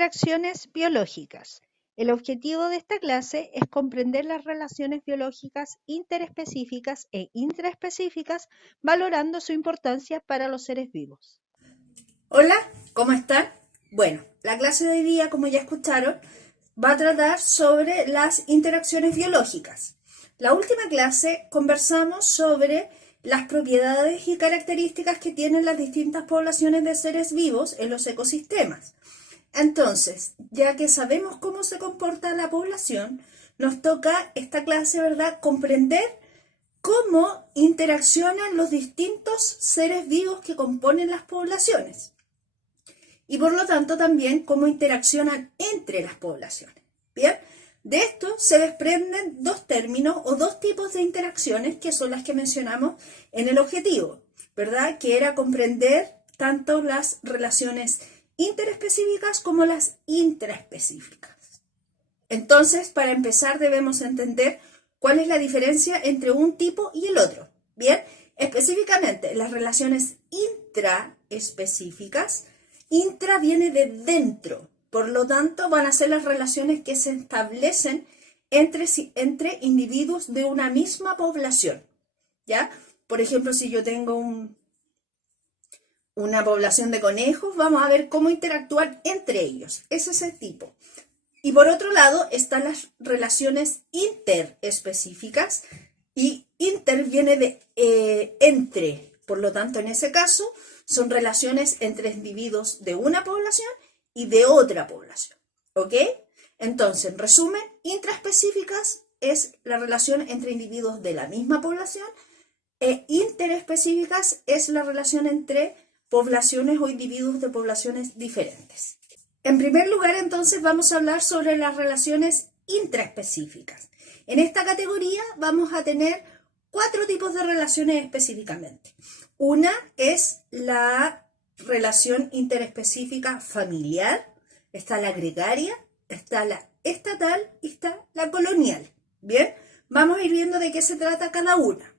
Interacciones biológicas. El objetivo de esta clase es comprender las relaciones biológicas interespecíficas e intraespecíficas, valorando su importancia para los seres vivos. Hola, ¿cómo están? Bueno, la clase de hoy día, como ya escucharon, va a tratar sobre las interacciones biológicas. La última clase conversamos sobre las propiedades y características que tienen las distintas poblaciones de seres vivos en los ecosistemas. Entonces, ya que sabemos cómo se comporta la población, nos toca esta clase, ¿verdad?, comprender cómo interaccionan los distintos seres vivos que componen las poblaciones. Y por lo tanto también cómo interaccionan entre las poblaciones. Bien, de esto se desprenden dos términos o dos tipos de interacciones que son las que mencionamos en el objetivo, ¿verdad? Que era comprender tanto las relaciones interespecíficas como las intraespecíficas. Entonces, para empezar debemos entender cuál es la diferencia entre un tipo y el otro. Bien, específicamente las relaciones intraespecíficas. Intra viene de dentro, por lo tanto van a ser las relaciones que se establecen entre individuos de una misma población, ¿ya? Por ejemplo, si yo tengo una población de conejos, vamos a ver cómo interactúan entre ellos, ese es el tipo. Y por otro lado están las relaciones interespecíficas, y inter viene de entre, por lo tanto en ese caso son relaciones entre individuos de una población y de otra población, ¿ok? Entonces, en resumen, intraespecíficas es la relación entre individuos de la misma población e interespecíficas es la relación entre poblaciones o individuos de poblaciones diferentes. En primer lugar, entonces, vamos a hablar sobre las relaciones intraespecíficas. En esta categoría vamos a tener 4 tipos de relaciones específicamente. Una es la relación interespecífica familiar, está la gregaria, está la estatal y está la colonial. Bien, vamos a ir viendo de qué se trata cada una.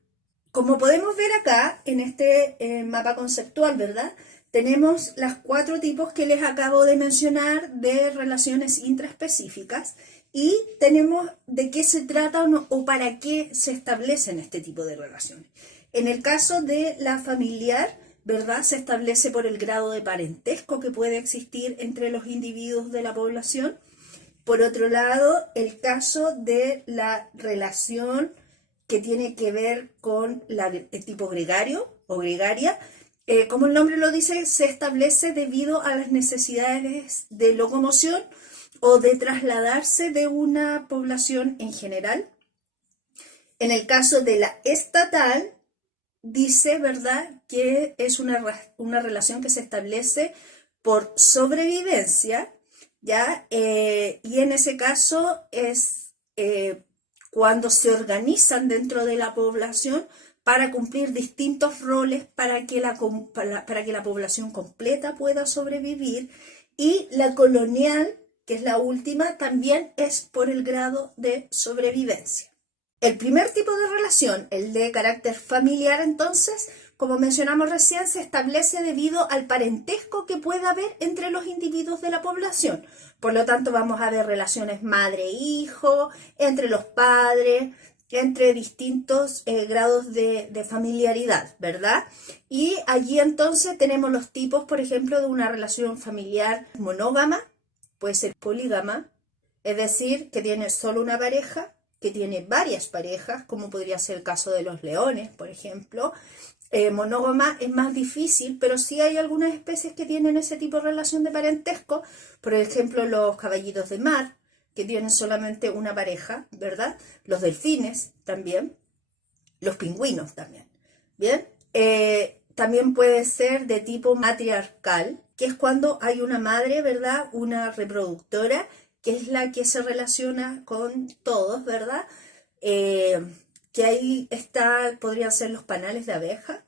Como podemos ver acá en este mapa conceptual, ¿verdad? Tenemos los 4 tipos que les acabo de mencionar de relaciones intraespecíficas y tenemos de qué se trata o para qué se establecen este tipo de relaciones. En el caso de la familiar, ¿verdad? Se establece por el grado de parentesco que puede existir entre los individuos de la población. Por otro lado, el caso de la relación que tiene que ver con el tipo gregario o gregaria, como el nombre lo dice, se establece debido a las necesidades de locomoción o de trasladarse de una población en general. En el caso de la estatal, dice, ¿verdad?, que es una relación que se establece por sobrevivencia, ¿ya? Y en ese caso es cuando se organizan dentro de la población para cumplir distintos roles para que la población completa pueda sobrevivir. Y la colonial, que es la última, también es por el grado de sobrevivencia. El primer tipo de relación, el de carácter familiar, entonces, como mencionamos recién, se establece debido al parentesco que pueda haber entre los individuos de la población. Por lo tanto, vamos a ver relaciones madre-hijo, entre los padres, entre distintos grados de familiaridad, ¿verdad? Y allí entonces tenemos los tipos, por ejemplo, de una relación familiar monógama, puede ser polígama, es decir, que tiene solo una pareja, que tiene varias parejas, como podría ser el caso de los leones, por ejemplo. Monógama es más difícil, pero sí hay algunas especies que tienen ese tipo de relación de parentesco, por ejemplo los caballitos de mar, que tienen solamente una pareja, ¿verdad? Los delfines también, los pingüinos también, ¿bien? También puede ser de tipo matriarcal, que es cuando hay una madre, ¿verdad?, una reproductora, que es la que se relaciona con todos, ¿verdad? Que ahí podrían ser los panales de abeja,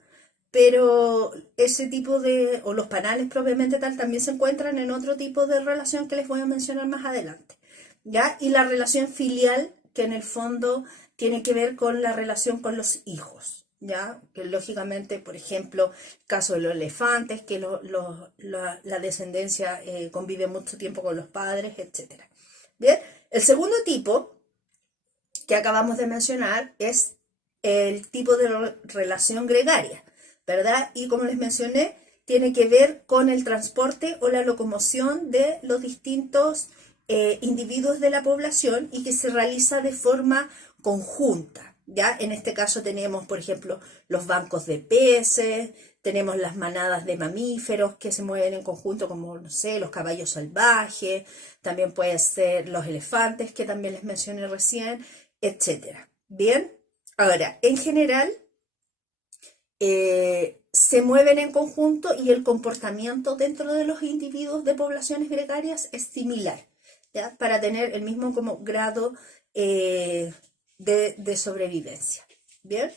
pero ese tipo o los panales propiamente tal, también se encuentran en otro tipo de relación que les voy a mencionar más adelante, ¿ya? Y la relación filial, que en el fondo tiene que ver con la relación con los hijos, ¿ya? Que lógicamente, por ejemplo, el caso de los elefantes, que la descendencia convive mucho tiempo con los padres, etc. Bien, el segundo tipo que acabamos de mencionar es el tipo de relación gregaria, ¿verdad? Y como les mencioné, tiene que ver con el transporte o la locomoción de los distintos individuos de la población y que se realiza de forma conjunta, ¿ya? En este caso tenemos, por ejemplo, los bancos de peces, tenemos las manadas de mamíferos que se mueven en conjunto, como, no sé, los caballos salvajes, también pueden ser los elefantes, que también les mencioné recién, etcétera. Bien, ahora, en general, se mueven en conjunto y el comportamiento dentro de los individuos de poblaciones gregarias es similar, ¿ya? Para tener el mismo como grado de sobrevivencia. Bien.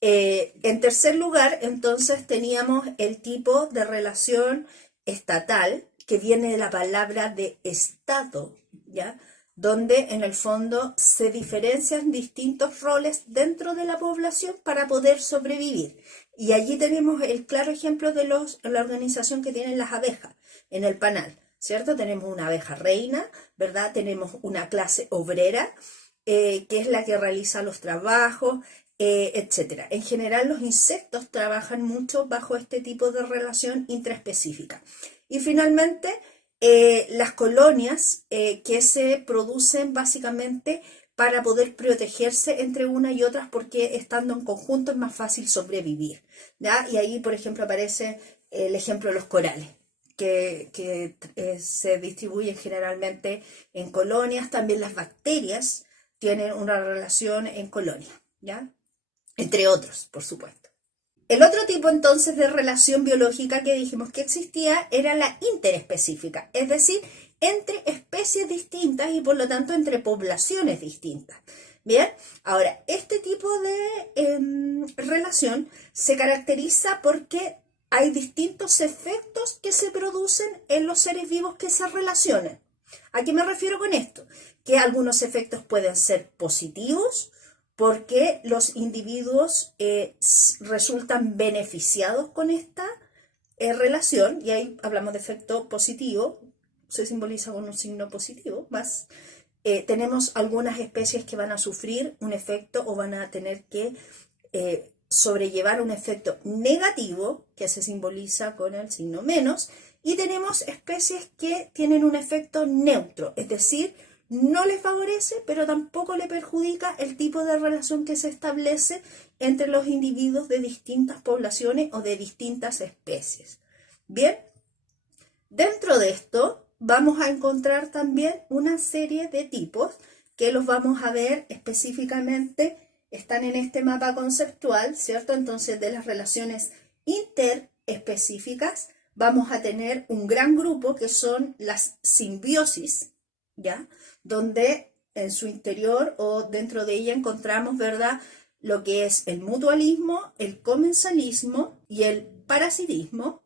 En tercer lugar, entonces, teníamos el tipo de relación estatal, que viene de la palabra de Estado, ¿ya? Donde en el fondo se diferencian distintos roles dentro de la población para poder sobrevivir. Y allí tenemos el claro ejemplo de la organización que tienen las abejas en el panal, ¿cierto? Tenemos una abeja reina, ¿verdad? Tenemos una clase obrera, que es la que realiza los trabajos, etc. En general, los insectos trabajan mucho bajo este tipo de relación intraespecífica. Y finalmente, las colonias que se producen básicamente para poder protegerse entre una y otras, porque estando en conjunto es más fácil sobrevivir, ¿ya? Y ahí, por ejemplo, aparece el ejemplo de los corales, que se distribuyen generalmente en colonias. También las bacterias tienen una relación en colonias, ¿ya? Entre otros, por supuesto. El otro tipo entonces de relación biológica que dijimos que existía era la interespecífica, es decir, entre especies distintas y por lo tanto entre poblaciones distintas. Bien, ahora, este tipo de relación se caracteriza porque hay distintos efectos que se producen en los seres vivos que se relacionan. ¿A qué me refiero con esto? Que algunos efectos pueden ser positivos, porque los individuos resultan beneficiados con esta relación, y ahí hablamos de efecto positivo, se simboliza con un signo positivo, más. Tenemos algunas especies que van a sufrir un efecto o van a tener que sobrellevar un efecto negativo, que se simboliza con el signo menos, y tenemos especies que tienen un efecto neutro, es decir, no le favorece, pero tampoco le perjudica el tipo de relación que se establece entre los individuos de distintas poblaciones o de distintas especies. Bien, dentro de esto vamos a encontrar también una serie de tipos que los vamos a ver específicamente, están en este mapa conceptual, ¿cierto? Entonces, de las relaciones interespecíficas vamos a tener un gran grupo que son las simbiosis, ¿ya? Donde en su interior o dentro de ella encontramos, ¿verdad?, lo que es el mutualismo, el comensalismo y el parasitismo.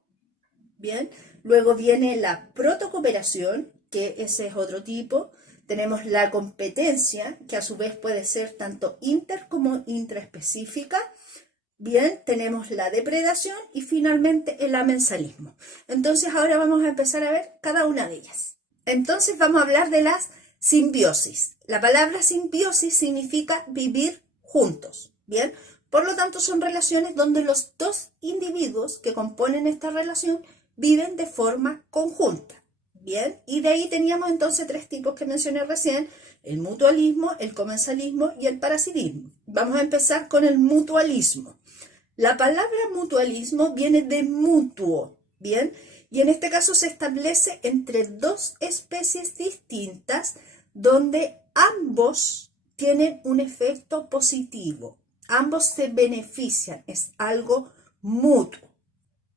Bien, luego viene la protocooperación, que ese es otro tipo. Tenemos la competencia, que a su vez puede ser tanto inter como intraespecífica. Bien, tenemos la depredación y finalmente el amensalismo. Entonces ahora vamos a empezar a ver cada una de ellas. Entonces vamos a hablar de las simbiosis. La palabra simbiosis significa vivir juntos, ¿bien? Por lo tanto, son relaciones donde los dos individuos que componen esta relación viven de forma conjunta, ¿bien? Y de ahí teníamos entonces tres tipos que mencioné recién: el mutualismo, el comensalismo y el parasitismo. Vamos a empezar con el mutualismo. La palabra mutualismo viene de mutuo, ¿bien? Y en este caso se establece entre dos especies distintas donde ambos tienen un efecto positivo. Ambos se benefician, es algo mutuo.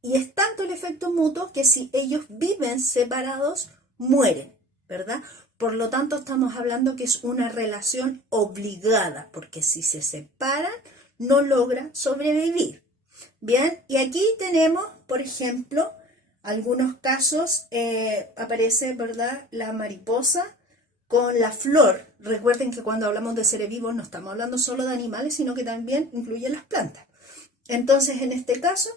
Y es tanto el efecto mutuo que si ellos viven separados, mueren, ¿verdad? Por lo tanto, estamos hablando que es una relación obligada, porque si se separan, no logran sobrevivir. Bien, y aquí tenemos, por ejemplo, algunos casos, aparece, ¿verdad?, la mariposa con la flor. Recuerden que cuando hablamos de seres vivos no estamos hablando solo de animales, sino que también incluye las plantas. Entonces, en este caso,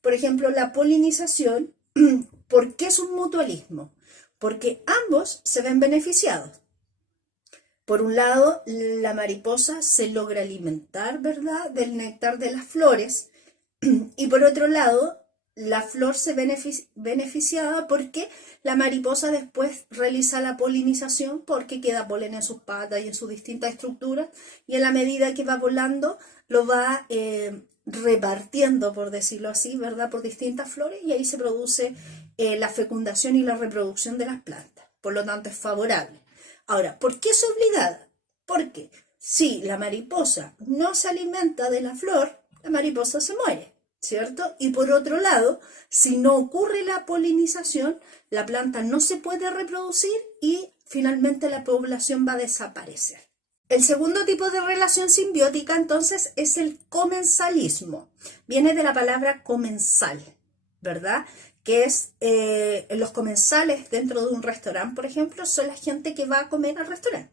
por ejemplo, la polinización, ¿por qué es un mutualismo? Porque ambos se ven beneficiados. Por un lado, la mariposa se logra alimentar, ¿verdad?, del néctar de las flores, y por otro lado, la flor se beneficiada porque la mariposa después realiza la polinización porque queda polen en sus patas y en sus distintas estructuras, y en la medida que va volando lo va repartiendo, por decirlo así, ¿verdad?, por distintas flores, y ahí se produce la fecundación y la reproducción de las plantas. Por lo tanto, es favorable. Ahora, ¿por qué es obligada? Porque si la mariposa no se alimenta de la flor, la mariposa se muere, ¿cierto? Y por otro lado, si no ocurre la polinización, la planta no se puede reproducir y finalmente la población va a desaparecer. El segundo tipo de relación simbiótica, entonces, es el comensalismo. Viene de la palabra comensal, ¿verdad? Que es los comensales dentro de un restaurante, por ejemplo, son la gente que va a comer al restaurante.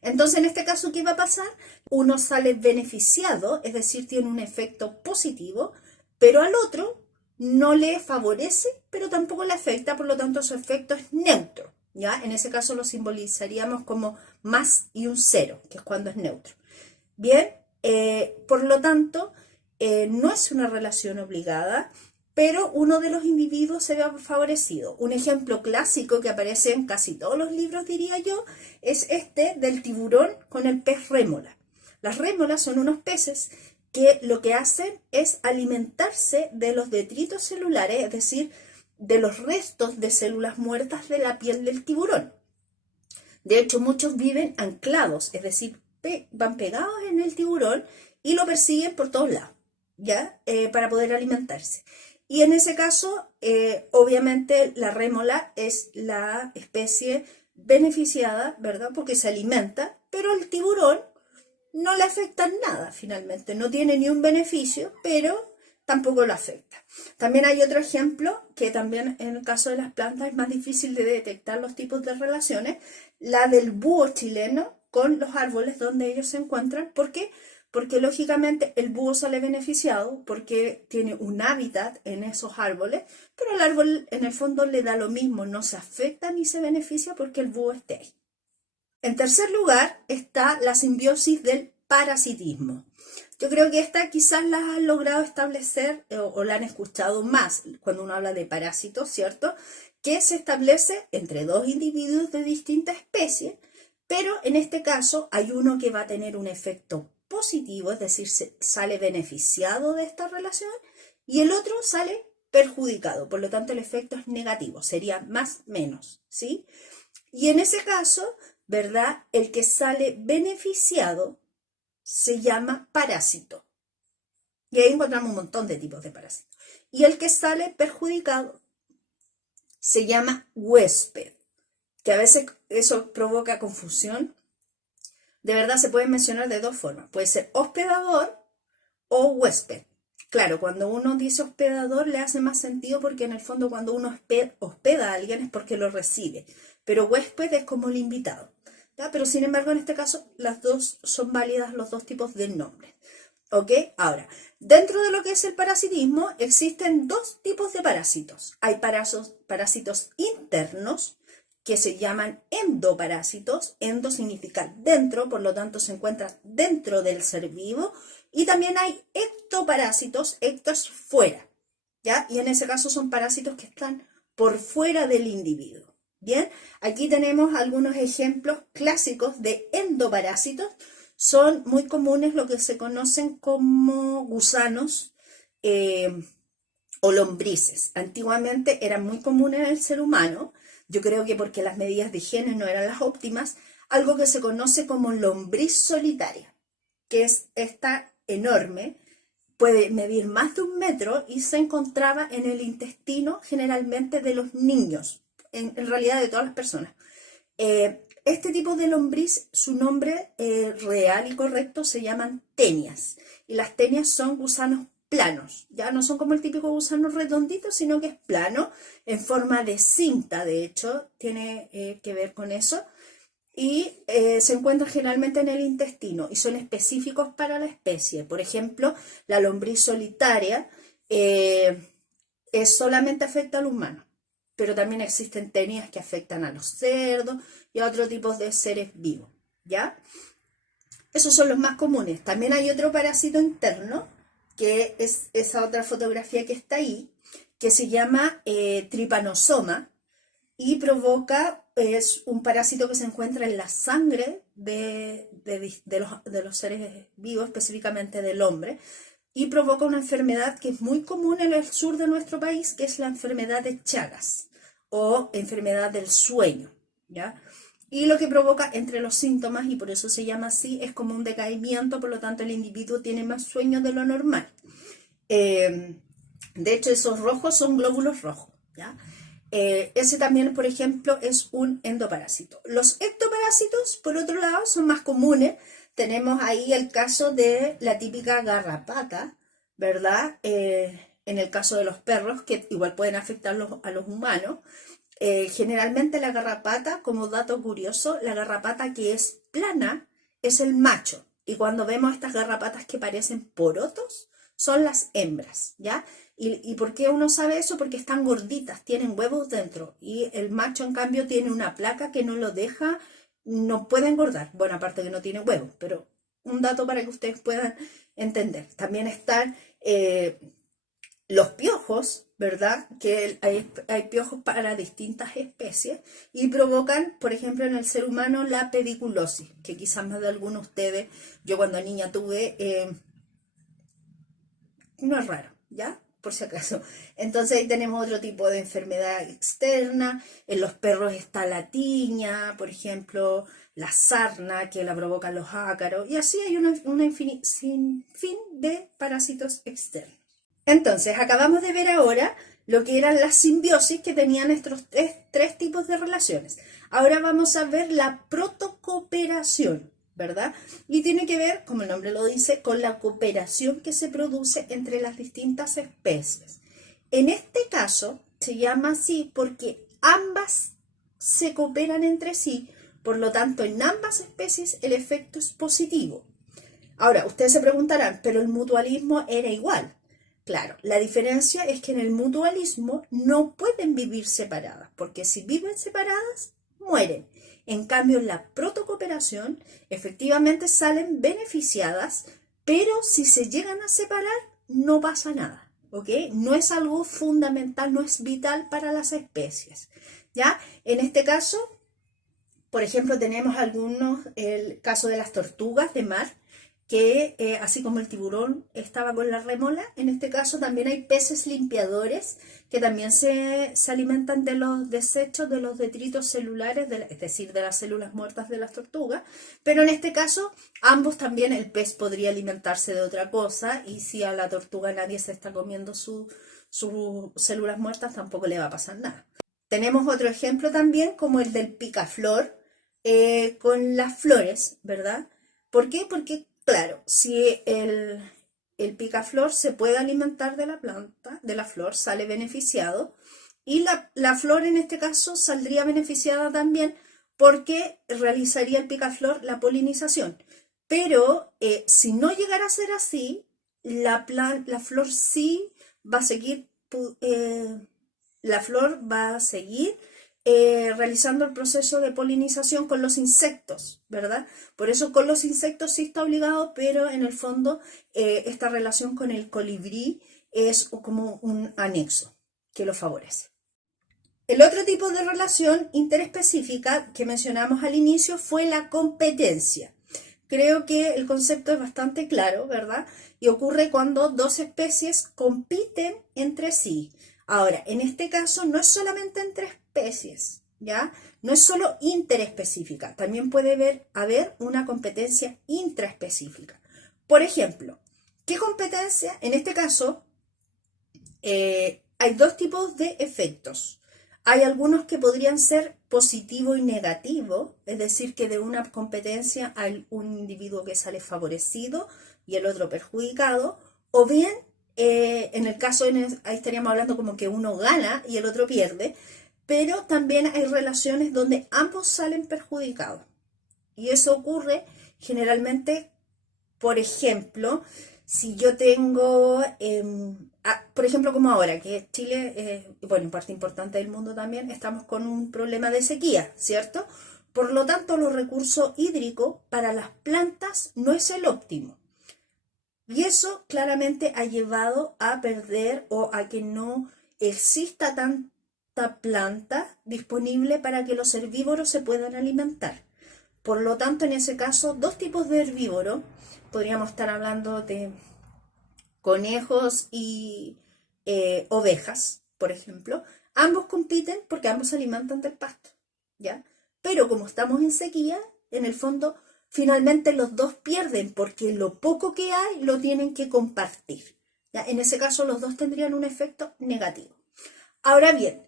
Entonces, en este caso, ¿qué va a pasar? Uno sale beneficiado, es decir, tiene un efecto positivo, pero al otro no le favorece, pero tampoco le afecta, por lo tanto, su efecto es neutro. ¿Ya? En ese caso lo simbolizaríamos como más y un cero, que es cuando es neutro. Bien, por lo tanto, no es una relación obligada, pero uno de los individuos se ve favorecido. Un ejemplo clásico que aparece en casi todos los libros, diría yo, es este del tiburón con el pez rémola. Las rémolas son unos peces que lo que hacen es alimentarse de los detritos celulares, es decir, de los restos de células muertas de la piel del tiburón. De hecho, muchos viven anclados, es decir, van pegados en el tiburón y lo persiguen por todos lados, ¿ya? Para poder alimentarse. Y en ese caso, obviamente, la rémola es la especie beneficiada, ¿verdad? Porque se alimenta, pero el tiburón no le afecta nada, finalmente. No tiene ni un beneficio, pero tampoco lo afecta. También hay otro ejemplo, que también en el caso de las plantas es más difícil de detectar los tipos de relaciones, la del búho chileno con los árboles donde ellos se encuentran. ¿Por qué? Porque lógicamente el búho sale beneficiado porque tiene un hábitat en esos árboles, pero el árbol en el fondo le da lo mismo, no se afecta ni se beneficia porque el búho esté ahí. En tercer lugar está la simbiosis del parasitismo. Yo creo que esta quizás la han logrado establecer o la han escuchado más cuando uno habla de parásitos, ¿cierto? Que se establece entre dos individuos de distinta especie, pero en este caso hay uno que va a tener un efecto positivo, es decir, sale beneficiado de esta relación, y el otro sale perjudicado, por lo tanto el efecto es negativo, sería más menos, ¿sí? Y en ese caso, ¿verdad? El que sale beneficiado se llama parásito. Y ahí encontramos un montón de tipos de parásitos. Y el que sale perjudicado se llama huésped, que a veces eso provoca confusión. De verdad se puede mencionar de dos formas. Puede ser hospedador o huésped. Claro, cuando uno dice hospedador le hace más sentido porque en el fondo cuando uno hospeda a alguien es porque lo recibe. Pero huésped es como el invitado. ¿Ya? Pero sin embargo, en este caso, las dos son válidas, los dos tipos de nombres. ¿Ok? Ahora, dentro de lo que es el parasitismo, existen dos tipos de parásitos. Hay parásitos internos, que se llaman endoparásitos. Endo significa dentro, por lo tanto se encuentra dentro del ser vivo. Y también hay ectoparásitos, ectos fuera, ¿ya? Y en ese caso son parásitos que están por fuera del individuo. Bien, aquí tenemos algunos ejemplos clásicos de endoparásitos. Son muy comunes lo que se conocen como gusanos o lombrices. Antiguamente eran muy comunes en el ser humano. Yo creo que porque las medidas de higiene no eran las óptimas, algo que se conoce como lombriz solitaria, que es esta enorme, puede medir más de 1 metro y se encontraba en el intestino generalmente de los niños, en realidad de todas las personas. Este tipo de lombriz, su nombre real y correcto se llaman tenias, y las tenias son gusanos planos, ya no son como el típico gusano redondito, sino que es plano, en forma de cinta, de hecho, tiene que ver con eso. y se encuentran generalmente en el intestino y son específicos para la especie. Por ejemplo, la lombriz solitaria solamente afecta al humano, pero también existen tenias que afectan a los cerdos y a otros tipos de seres vivos, ¿ya? Esos son los más comunes. También hay otro parásito interno, que es esa otra fotografía que está ahí, que se llama Trypanosoma, y provoca, es un parásito que se encuentra en la sangre de los seres vivos, específicamente del hombre, y provoca una enfermedad que es muy común en el sur de nuestro país, que es la enfermedad de Chagas o enfermedad del sueño, ¿ya? Y lo que provoca entre los síntomas, y por eso se llama así, es como un decaimiento, por lo tanto el individuo tiene más sueño de lo normal. De hecho, esos rojos son glóbulos rojos, ¿ya? Ese también, por ejemplo, es un endoparásito. Los ectoparásitos, por otro lado, son más comunes. Tenemos ahí el caso de la típica garrapata, ¿verdad? En el caso de los perros, que igual pueden afectar a los humanos. Generalmente la garrapata, como dato curioso, la garrapata que es plana es el macho. Y cuando vemos estas garrapatas que parecen porotos, son las hembras, ¿ya? ¿Y por qué uno sabe eso? Porque están gorditas, tienen huevos dentro. Y el macho, en cambio, tiene una placa que no lo deja, no puede engordar. Bueno, aparte que no tiene huevos, pero un dato para que ustedes puedan entender. También están los piojos, ¿verdad? Que hay piojos para distintas especies y provocan, por ejemplo, en el ser humano la pediculosis, que quizás más de algunos de ustedes, yo cuando niña tuve, no es raro, ¿ya? Por si acaso. Entonces ahí tenemos otro tipo de enfermedad externa. En los perros está la tiña, por ejemplo, la sarna, que la provocan los ácaros, y así hay una sin fin de parásitos externos. Entonces, acabamos de ver ahora lo que eran las simbiosis que tenían estos tres tipos de relaciones. Ahora vamos a ver la protocooperación, ¿verdad? Y tiene que ver, como el nombre lo dice, con la cooperación que se produce entre las distintas especies. En este caso, se llama así porque ambas se cooperan entre sí, por lo tanto, en ambas especies el efecto es positivo. Ahora, ustedes se preguntarán, ¿pero el mutualismo era igual? Claro, la diferencia es que en el mutualismo no pueden vivir separadas, porque si viven separadas, mueren. En cambio, en la protocooperación, efectivamente salen beneficiadas, pero si se llegan a separar, no pasa nada, ¿ok? No es algo fundamental, no es vital para las especies, ¿ya? En este caso, por ejemplo, tenemos el caso de las tortugas de mar, que así como el tiburón estaba con la remola, en este caso también hay peces limpiadores que también se alimentan de los desechos, de los detritos celulares, es decir, de las células muertas de las tortugas, pero en este caso ambos también, el pez podría alimentarse de otra cosa, y si a la tortuga nadie se está comiendo sus células muertas, tampoco le va a pasar nada. Tenemos otro ejemplo también, como el del picaflor, con las flores, ¿verdad? ¿Por qué? Porque claro, si el picaflor se puede alimentar de la planta, de la flor, sale beneficiado, y la flor en este caso saldría beneficiada también porque realizaría el picaflor la polinización. Pero si no llegara a ser así, la flor sí va a seguir, la flor va a seguir realizando el proceso de polinización con los insectos, ¿verdad? Por eso con los insectos sí está obligado, pero en el fondo esta relación con el colibrí es como un anexo que lo favorece. El otro tipo de relación interespecífica que mencionamos al inicio fue la competencia. Creo que el concepto es bastante claro, ¿verdad? Y ocurre cuando dos especies compiten entre sí. Ahora, en este caso no es solamente entre especies, ¿ya? No es solo interespecífica, también puede haber una competencia intraespecífica. Por ejemplo, ¿qué competencia? En este caso, hay dos tipos de efectos. Hay algunos que podrían ser positivo y negativo, es decir, que de una competencia hay un individuo que sale favorecido y el otro perjudicado, o bien, en el caso, ahí estaríamos hablando como que uno gana y el otro pierde, pero también hay relaciones donde ambos salen perjudicados, Y eso ocurre generalmente, por ejemplo, si yo tengo, por ejemplo, como ahora, que Chile, bueno, en parte importante del mundo también, estamos con un problema de sequía, ¿cierto? Por lo tanto, los recursos hídricos para las plantas no es el óptimo. Y eso claramente ha llevado a perder o a que no exista tanta planta disponible para que los herbívoros se puedan alimentar. Por lo tanto, en ese caso, dos tipos de herbívoros, podríamos estar hablando de conejos y ovejas, por ejemplo, ambos compiten porque ambos se alimentan del pasto, ¿ya? Pero como estamos en sequía, en el fondo, finalmente los dos pierden porque lo poco que hay lo tienen que compartir, ¿ya? En ese caso, los dos tendrían un efecto negativo. Ahora bien,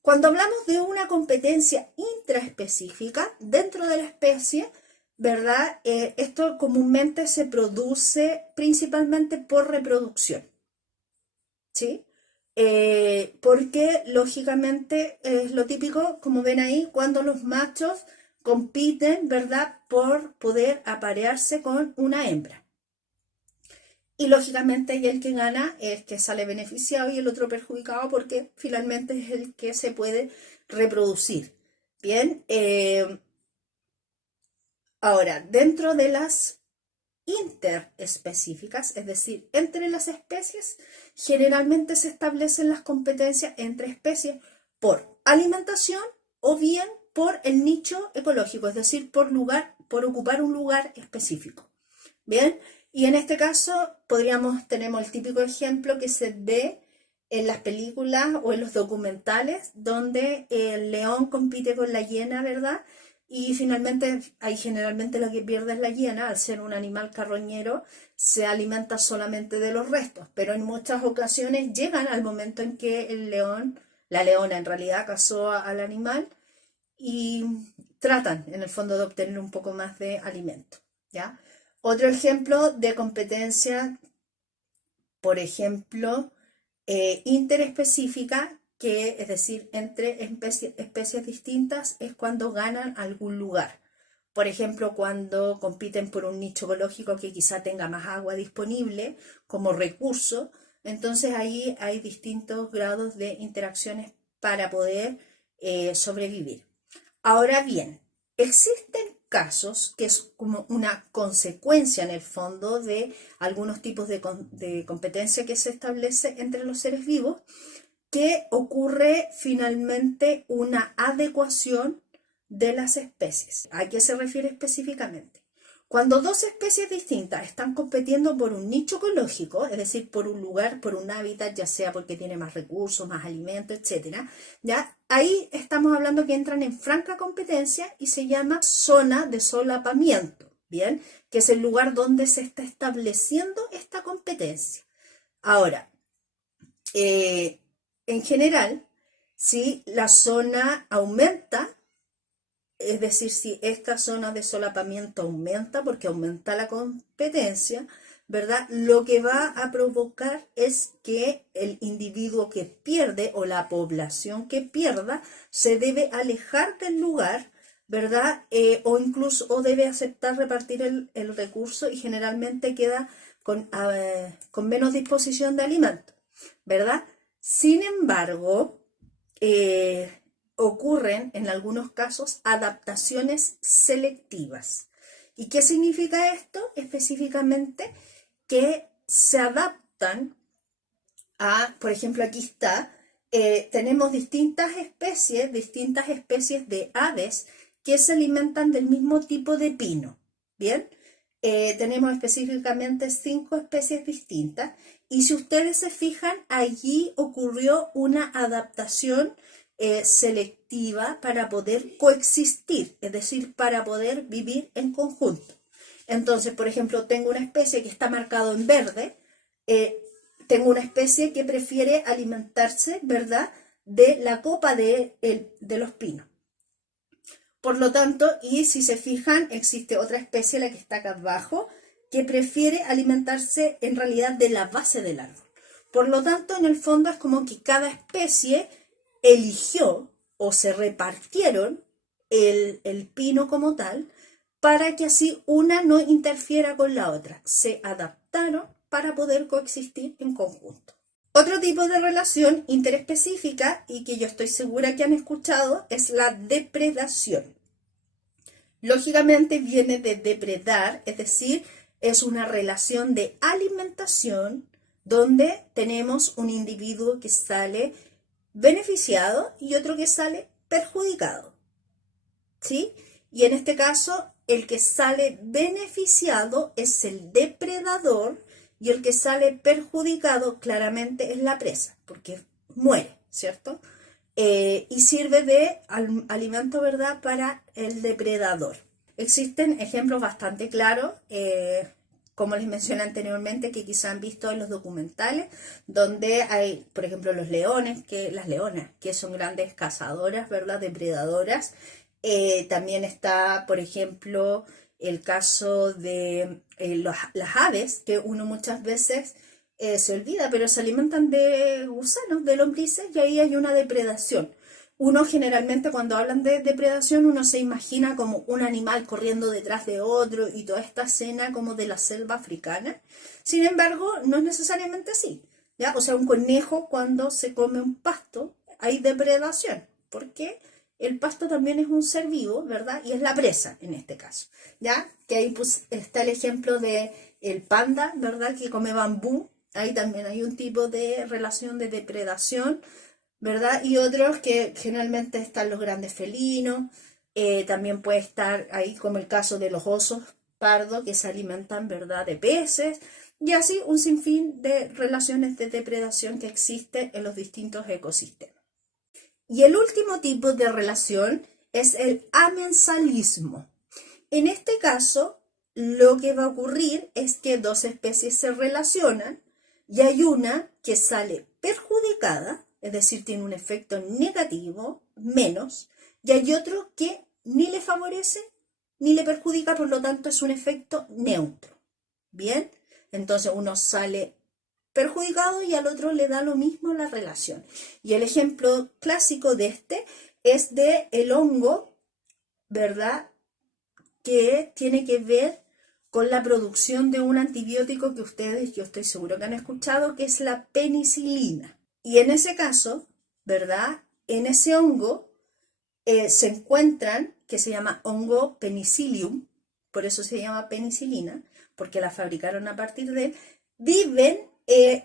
cuando hablamos de una competencia intraespecífica dentro de la especie, ¿verdad? Esto comúnmente se produce principalmente por reproducción, ¿sí? Porque lógicamente es lo típico, como ven ahí, cuando los machos compiten, ¿verdad? Por poder aparearse con una hembra. Y lógicamente y el que gana es el que sale beneficiado y el otro perjudicado porque finalmente es el que se puede reproducir. Bien, ahora, dentro de las interespecíficas, es decir, entre las especies, generalmente se establecen las competencias entre especies por alimentación o bien por el nicho ecológico, es decir, por ocupar un lugar específico. Bien, y en este caso tenemos el típico ejemplo que se ve en las películas o en los documentales donde el león compite con la hiena, ¿verdad? Y finalmente ahí generalmente la que pierde es la hiena, al ser un animal carroñero se alimenta solamente de los restos, pero en muchas ocasiones llegan al momento en que el león, la leona en realidad cazó al animal y tratan en el fondo de obtener un poco más de alimento, ¿ya? Otro ejemplo de competencia, por ejemplo, interespecífica, que es decir, entre especies distintas, es cuando ganan algún lugar. Por ejemplo, cuando compiten por un nicho ecológico que quizá tenga más agua disponible como recurso, entonces ahí hay distintos grados de interacciones para poder sobrevivir. Ahora bien, existen casos que es como una consecuencia en el fondo de algunos tipos de competencia que se establece entre los seres vivos, que ocurre finalmente una adecuación de las especies. ¿A qué se refiere específicamente? Cuando dos especies distintas están compitiendo por un nicho ecológico, es decir, por un lugar, por un hábitat, ya sea porque tiene más recursos, más alimentos, etcétera, ya ahí estamos hablando que entran en franca competencia y se llama zona de solapamiento, ¿bien? Que es el lugar donde se está estableciendo esta competencia. Ahora, en general, si la zona aumenta, es decir, si esta zona de solapamiento aumenta, porque aumenta la competencia, ¿verdad? Lo que va a provocar es que el individuo que pierde o la población que pierda se debe alejar del lugar, ¿verdad? O incluso o debe aceptar repartir el recurso y generalmente queda con menos disposición de alimento, ¿verdad? Sin embargo, ocurren en algunos casos adaptaciones selectivas. ¿Y qué significa esto? Específicamente que se adaptan a, por ejemplo, aquí está, tenemos distintas especies de aves que se alimentan del mismo tipo de pino, ¿bien? Tenemos específicamente 5 especies distintas y si ustedes se fijan, allí ocurrió una adaptación selectiva para poder coexistir, es decir, para poder vivir en conjunto. Entonces, por ejemplo, tengo una especie que está marcado en verde, tengo una especie que prefiere alimentarse, ¿verdad?, de la copa de los pinos. Por lo tanto, y si se fijan, existe otra especie, la que está acá abajo, que prefiere alimentarse en realidad de la base del árbol. Por lo tanto, en el fondo es como que cada especie eligió o se repartieron el pino como tal para que así una no interfiera con la otra. Se adaptaron para poder coexistir en conjunto. Otro tipo de relación interespecífica, y que yo estoy segura que han escuchado, es la depredación. Lógicamente viene de depredar, es decir, es una relación de alimentación donde tenemos un individuo que sale beneficiado y otro que sale perjudicado, ¿sí? Y en este caso, el que sale beneficiado es el depredador y el que sale perjudicado claramente es la presa, porque muere, ¿cierto? Y sirve de alimento, ¿verdad?, para el depredador. Existen ejemplos bastante claros, como les mencioné anteriormente, que quizá han visto en los documentales, donde hay, por ejemplo, las leonas, que son grandes cazadoras, ¿verdad?, depredadoras. También está, por ejemplo, el caso de las aves, que uno muchas veces se olvida, pero se alimentan de gusanos, de lombrices, y ahí hay una depredación. Uno generalmente cuando hablan de depredación, uno se imagina como un animal corriendo detrás de otro y toda esta escena como de la selva africana. Sin embargo, no es necesariamente así, ¿ya? O sea, un conejo cuando se come un pasto, hay depredación. ¿Por qué? El pasto también es un ser vivo, ¿verdad? Y es la presa en este caso, ¿ya? Que ahí pues está el ejemplo de el panda, ¿verdad? Que come bambú. Ahí también hay un tipo de relación de depredación, ¿verdad? Y otros que generalmente están los grandes felinos. También puede estar ahí como el caso de los osos pardo que se alimentan, ¿verdad?, de peces. Y así un sinfín de relaciones de depredación que existen en los distintos ecosistemas. Y el último tipo de relación es el amensalismo. En este caso, lo que va a ocurrir es que dos especies se relacionan y hay una que sale perjudicada, es decir, tiene un efecto negativo, menos, y hay otro que ni le favorece ni le perjudica, por lo tanto es un efecto neutro. Bien, entonces uno sale perjudicado y al otro le da lo mismo la relación. Y el ejemplo clásico de este es de el hongo, ¿verdad?, que tiene que ver con la producción de un antibiótico que ustedes, yo estoy seguro que han escuchado, que es la penicilina. Y en ese caso, ¿verdad?, en ese hongo se encuentran, que se llama hongo penicillium, por eso se llama penicilina, porque la fabricaron a partir de él, viven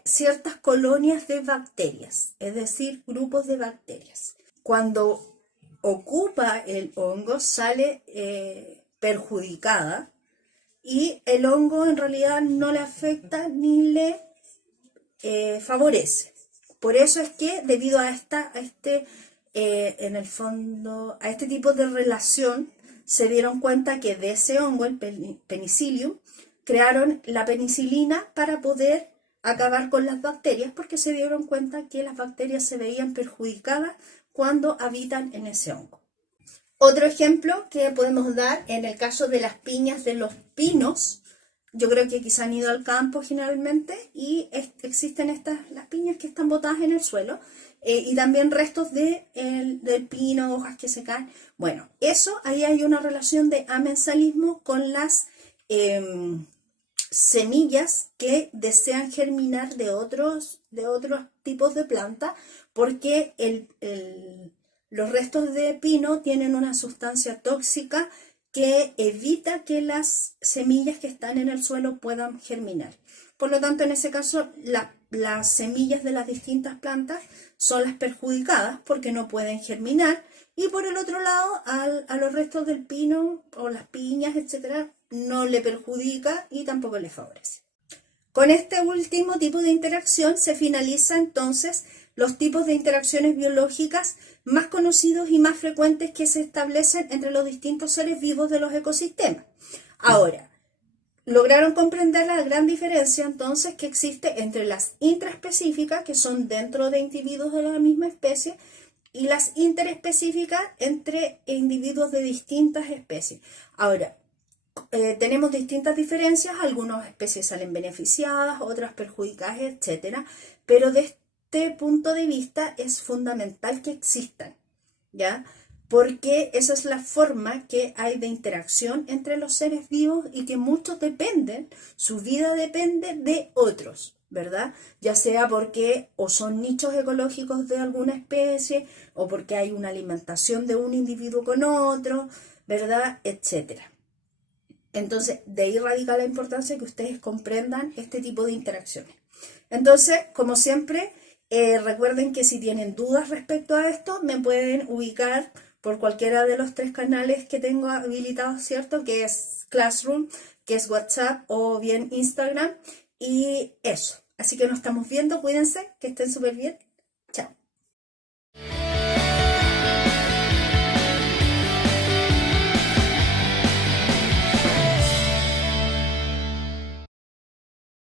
ciertas colonias de bacterias, es decir, grupos de bacterias. Cuando ocupa el hongo sale perjudicada y el hongo en realidad no le afecta ni le favorece. Por eso es que debido a en el fondo, a este tipo de relación, se dieron cuenta que de ese hongo, el penicillium, crearon la penicilina para poder acabar con las bacterias, porque se dieron cuenta que las bacterias se veían perjudicadas cuando habitan en ese hongo. Otro ejemplo que podemos dar en el caso de las piñas de los pinos, yo creo que quizá han ido al campo generalmente y existen las piñas que están botadas en el suelo y también restos del pino, hojas que se caen. Bueno, eso, ahí hay una relación de amensalismo con las semillas que desean germinar de otros tipos de planta, porque los restos de pino tienen una sustancia tóxica que evita que las semillas que están en el suelo puedan germinar. Por lo tanto, en ese caso, las semillas de las distintas plantas son las perjudicadas porque no pueden germinar. Y por el otro lado, a los restos del pino o las piñas, etcétera, no le perjudica y tampoco le favorece. Con este último tipo de interacción se finaliza entonces los tipos de interacciones biológicas más conocidos y más frecuentes que se establecen entre los distintos seres vivos de los ecosistemas. Ahora, lograron comprender la gran diferencia entonces que existe entre las intraespecíficas, que son dentro de individuos de la misma especie, y las interespecíficas entre individuos de distintas especies. Ahora, tenemos distintas diferencias, algunas especies salen beneficiadas, otras perjudicadas, etcétera, pero de este punto de vista es fundamental que existan, ¿ya? porque esa es la forma que hay de interacción entre los seres vivos y que muchos dependen, su vida depende de otros, ¿verdad? Ya sea porque o son nichos ecológicos de alguna especie o porque hay una alimentación de un individuo con otro, ¿verdad? Etcétera. Entonces, de ahí radica la importancia que ustedes comprendan este tipo de interacciones. Entonces, como siempre, recuerden que si tienen dudas respecto a esto, me pueden ubicar por cualquiera de los 3 canales que tengo habilitados, ¿cierto? Que es Classroom, que es WhatsApp o bien Instagram. Y eso. Así que nos estamos viendo, cuídense, que estén súper bien. Chao.